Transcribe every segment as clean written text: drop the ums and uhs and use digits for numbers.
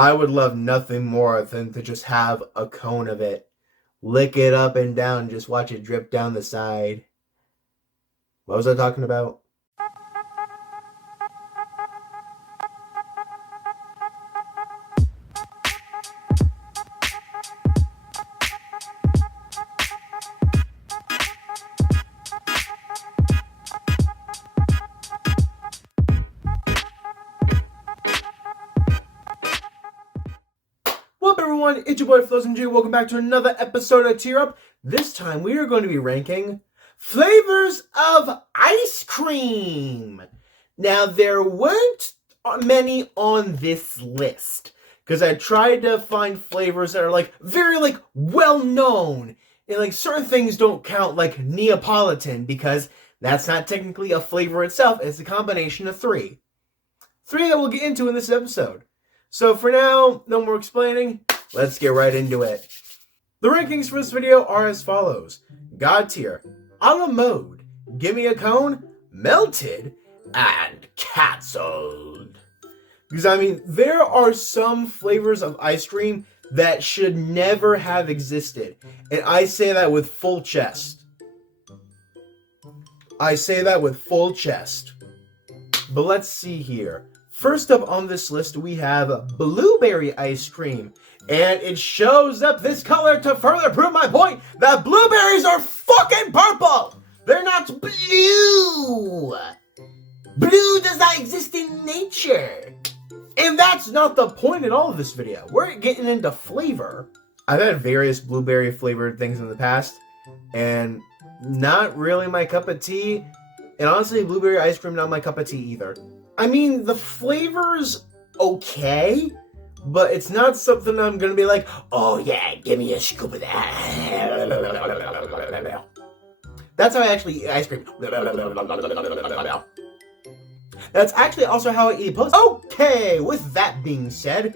I would love nothing more than to just have a cone of it, lick it up and down, and just watch it drip down the side. What was I talking about? What up, everyone? It's your boy Floz and J. Welcome back to another episode of Tear Up. This time we are going to be ranking flavors of ice cream. Now, there weren't many on this list because I tried to find flavors that are very well known, and certain things don't count, like Neapolitan, because that's not technically a flavor itself. It's a combination of three that we'll get into in this episode. So for now, no more explaining, let's get right into it. The rankings for this video are as follows: God tier, a la mode, gimme a cone, melted, and cancelled. Because there are some flavors of ice cream that should never have existed. And I say that with full chest. But let's see here. First up on this list, we have blueberry ice cream. And it shows up this color to further prove my point that blueberries are fucking purple! They're not blue! Blue does not exist in nature! And that's not the point at all of this video. We're getting into flavor. I've had various blueberry flavored things in the past, and not really my cup of tea. And honestly, blueberry ice cream, not my cup of tea either. The flavor's okay, but it's not something I'm gonna be like, oh yeah, give me a scoop of that. That's how I actually eat ice cream. That's actually also how I eat pussy. Okay, with that being said,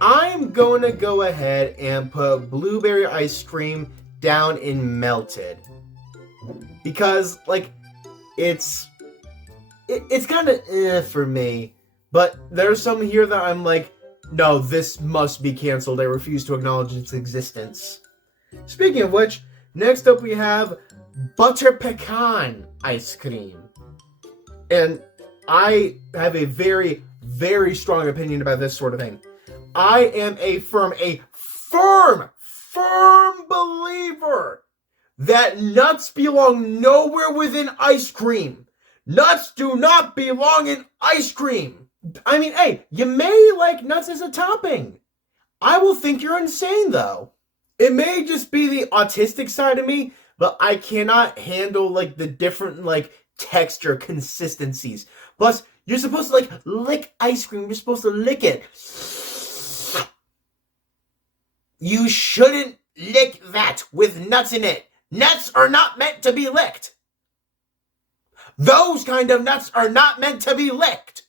I'm going to go ahead and put blueberry ice cream down in melted. Because, it's kind of for me. But there's some here that I'm like, no, this must be canceled. I refuse to acknowledge its existence. Speaking of which, next up we have butter pecan ice cream. And I have a very, very strong opinion about this sort of thing. I am a firm believer that nuts belong nowhere within ice cream. Nuts do not belong in ice cream. Hey, you may like nuts as a topping. I will think you're insane, though. It may just be the autistic side of me, but I cannot handle, the different, texture consistencies. Plus, you're supposed to, lick ice cream. You're supposed to lick it. You shouldn't lick that with nuts in it. Nuts are not meant to be licked. Those kind of nuts are not meant to be licked.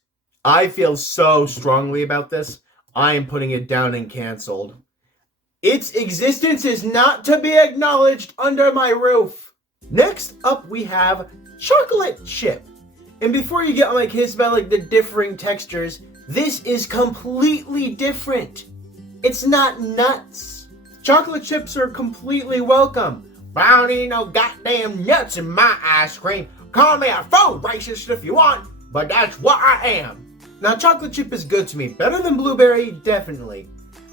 I feel so strongly about this. I am putting it down and canceled. Its existence is not to be acknowledged under my roof. Next up, we have chocolate chip. And before you get on my case about the differing textures, this is completely different. It's not nuts. Chocolate chips are completely welcome. But I don't need no goddamn nuts in my ice cream. Call me a food racist if you want, but that's what I am. Now, chocolate chip is good to me. Better than blueberry, definitely.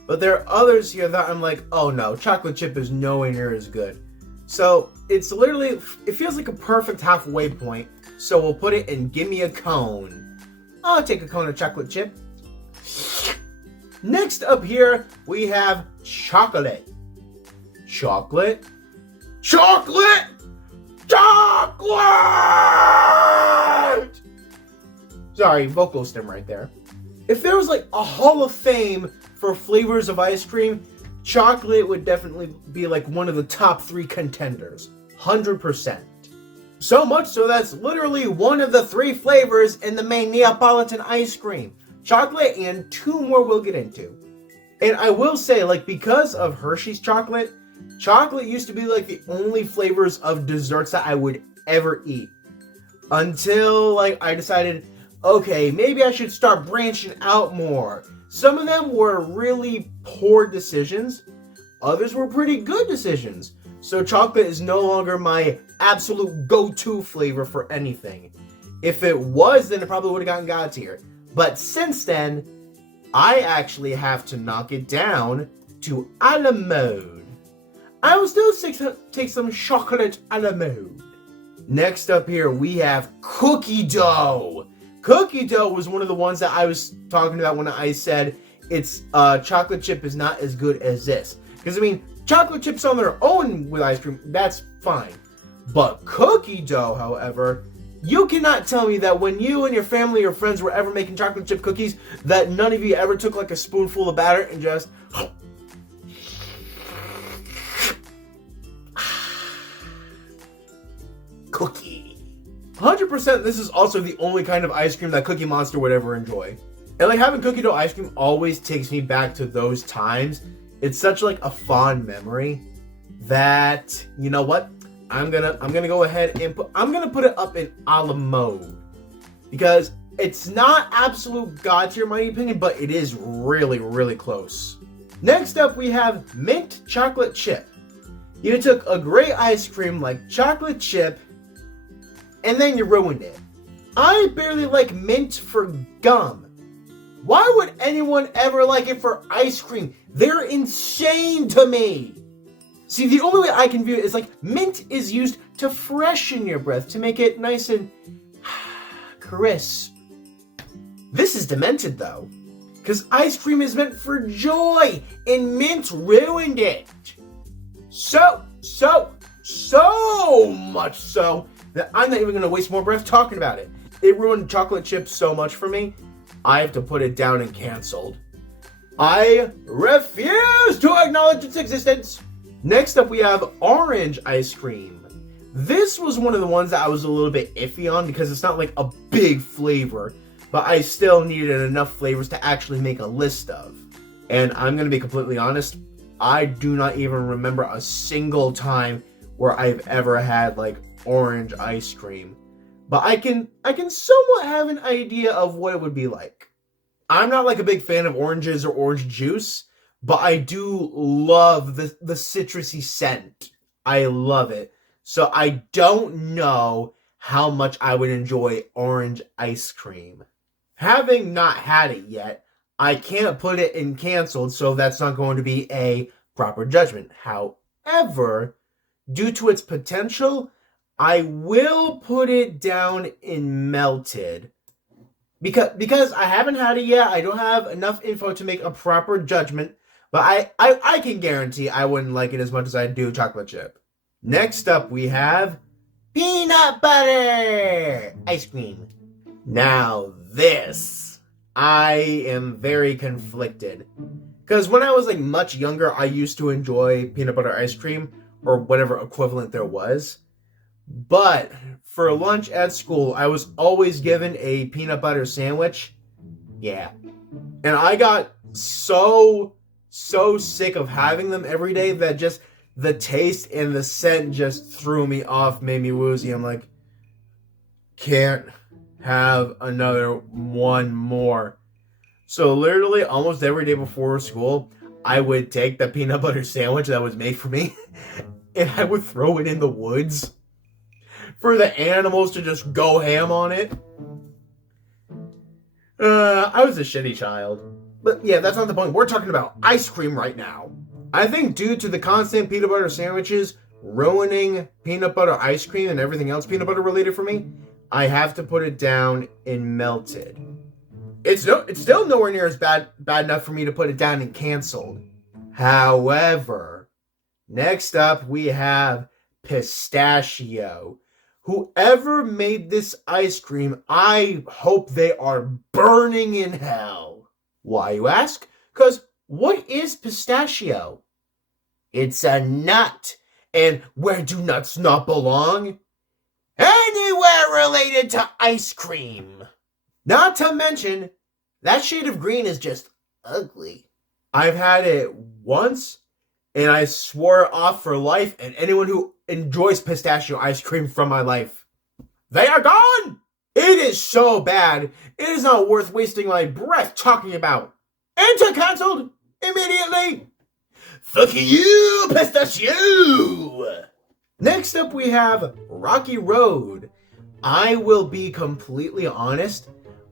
But there are others here that I'm like, oh no, chocolate chip is nowhere near as good. So, it feels like a perfect halfway point. So we'll put it in gimme a cone. I'll take a cone of chocolate chip. Next up here, we have chocolate. Chocolate. Sorry, vocal stem right there. If there was a hall of fame for flavors of ice cream, chocolate would definitely be one of the top 3 contenders. 100%. So much so that's literally one of the 3 flavors in the main Neapolitan ice cream. Chocolate and 2 more we'll get into. And I will say, because of Hershey's chocolate used to be the only flavors of desserts that I would ever eat. Until I decided, okay, maybe I should start branching out more. Some of them were really poor decisions. Others were pretty good decisions. So chocolate is no longer my absolute go-to flavor for anything. If it was, then it probably would have gotten God tier. But since then, I actually have to knock it down to a la mode. I will still take some chocolate a la mode. Next up here, we have cookie dough. Cookie dough was one of the ones that I was talking about when I said it's chocolate chip is not as good as this. Because, I mean, chocolate chips on their own with ice cream, that's fine. But cookie dough, however, you cannot tell me that when you and your family or friends were ever making chocolate chip cookies, that none of you ever took like a spoonful of batter and just... Cookie. 100% this is also the only kind of ice cream that Cookie Monster would ever enjoy. And like having cookie dough ice cream always takes me back to those times. It's such like a fond memory that, you know what? I'm gonna go ahead and I'm gonna put it up in a la mode. Because it's not absolute god tier in my opinion, but it is really, really close. Next up we have mint chocolate chip. You took a great ice cream like chocolate chip and then you ruined it. I barely like mint for gum. Why would anyone ever like it for ice cream? They're insane to me. See, the only way I can view it is like mint is used to freshen your breath, to make it nice and crisp. This is demented though, because ice cream is meant for joy and mint ruined it. So much so that I'm not even going to waste more breath talking about it. It ruined chocolate chips so much for me, I have to put it down and canceled. I refuse to acknowledge its existence. Next up, we have orange ice cream. This was one of the ones that I was a little bit iffy on because it's not like a big flavor, but I still needed enough flavors to actually make a list of. And I'm going to be completely honest, I do not even remember a single time where I've ever had like orange ice cream. But I can somewhat have an idea of what it would be like. I'm not like a big fan of oranges or orange juice, but I do love the citrusy scent. I love it. So I don't know how much I would enjoy orange ice cream. Having not had it yet, I can't put it in canceled, so that's not going to be a proper judgment. However, due to its potential, I will put it down in melted. Because I haven't had it yet, I don't have enough info to make a proper judgment, but I can guarantee I wouldn't like it as much as I do chocolate chip. Next up, we have peanut butter ice cream. Now this, I am very conflicted. Because when I was like much younger, I used to enjoy peanut butter ice cream, or whatever equivalent there was. But for lunch at school, I was always given a peanut butter sandwich. Yeah. And I got so sick of having them every day that just the taste and the scent just threw me off, made me woozy. I'm like, can't have another one more. So literally almost every day before school, I would take the peanut butter sandwich that was made for me and I would throw it in the woods for the animals to just go ham on it. I was a shitty child. But yeah, that's not the point. We're talking about ice cream right now. I think due to the constant peanut butter sandwiches ruining peanut butter ice cream and everything else peanut butter related for me, I have to put it down in melted. It's still nowhere near as bad enough for me to put it down in canceled. However, next up we have pistachio. Whoever made this ice cream, I hope they are burning in hell. Why, you ask? Because what is pistachio? It's a nut. And where do nuts not belong? Anywhere related to ice cream. Not to mention, that shade of green is just ugly. I've had it once, and I swore it off for life, and anyone who enjoys pistachio ice cream from my life, they are gone! It is so bad, it is not worth wasting my breath talking about. Enter cancelled immediately. Fuck you, pistachio. Next up we have Rocky Road. I will be completely honest.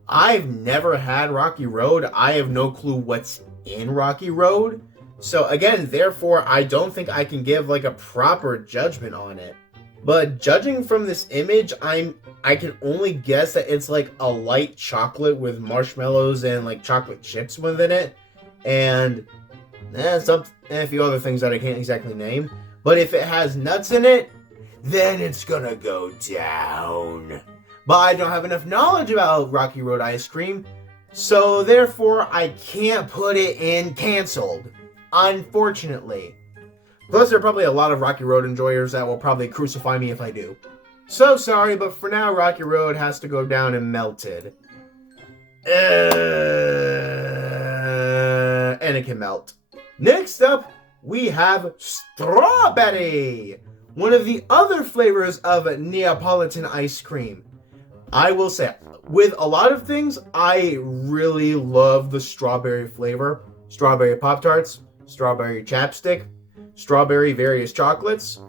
I've never had Rocky Road. I have no clue what's in Rocky Road. So again, therefore, I don't think I can give like a proper judgment on it. But judging from this image, I can only guess that it's like a light chocolate with marshmallows and like chocolate chips within it. And a few other things that I can't exactly name. But if it has nuts in it, then it's gonna go down. But I don't have enough knowledge about Rocky Road ice cream, so therefore I can't put it in canceled, unfortunately. Plus there are probably a lot of Rocky Road enjoyers that will probably crucify me if I do. So sorry, but for now Rocky Road has to go down and melted. And it can melt. Next up, we have strawberry, one of the other flavors of Neapolitan ice cream. I will say, with a lot of things, I really love the strawberry flavor. Strawberry Pop-Tarts, strawberry chapstick, strawberry various chocolates,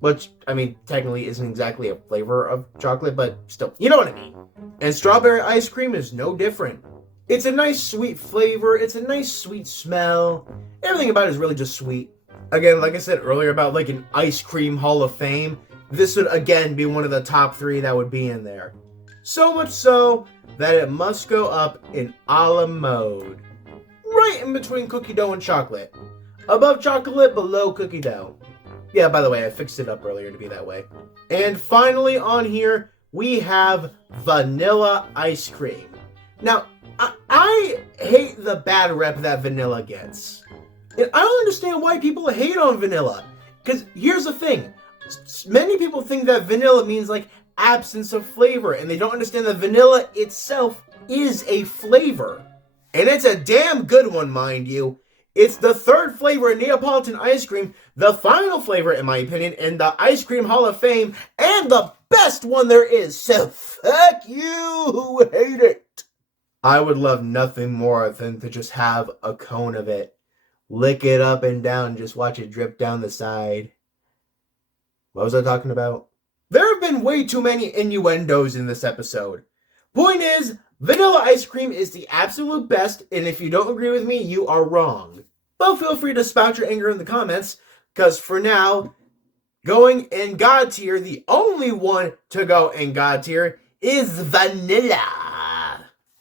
which, I mean, technically isn't exactly a flavor of chocolate, but still, you know what I mean. And strawberry ice cream is no different. It's a nice sweet flavor, it's a nice sweet smell. Everything about it is really just sweet. Again, like I said earlier about like an ice cream hall of fame, this would again be one of the top 3 that would be in there. So much so that it must go up in a la mode. Right in between cookie dough and chocolate. Above chocolate, below cookie dough. Yeah, by the way, I fixed it up earlier to be that way. And finally on here, we have vanilla ice cream. Now, I hate the bad rep that vanilla gets. And I don't understand why people hate on vanilla. Because here's the thing. Many people think that vanilla means like absence of flavor. And they don't understand that vanilla itself is a flavor. And it's a damn good one, mind you. It's the 3rd flavor in Neapolitan ice cream. The final flavor, in my opinion, in the Ice Cream Hall of Fame. And the best one there is. So fuck you who hate it. I would love nothing more than to just have a cone of it. Lick it up and down, just watch it drip down the side. What was I talking about? There have been way too many innuendos in this episode. Point is, vanilla ice cream is the absolute best, and if you don't agree with me, you are wrong. But feel free to spout your anger in the comments, because for now, going in God tier, the only one to go in God tier is vanilla.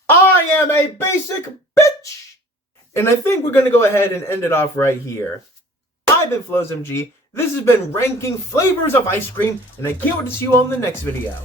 I am a basic bitch! And I think we're going to go ahead and end it off right here. I've been Floz MG. This has been Ranking Flavors of Ice Cream, and I can't wait to see you all in the next video.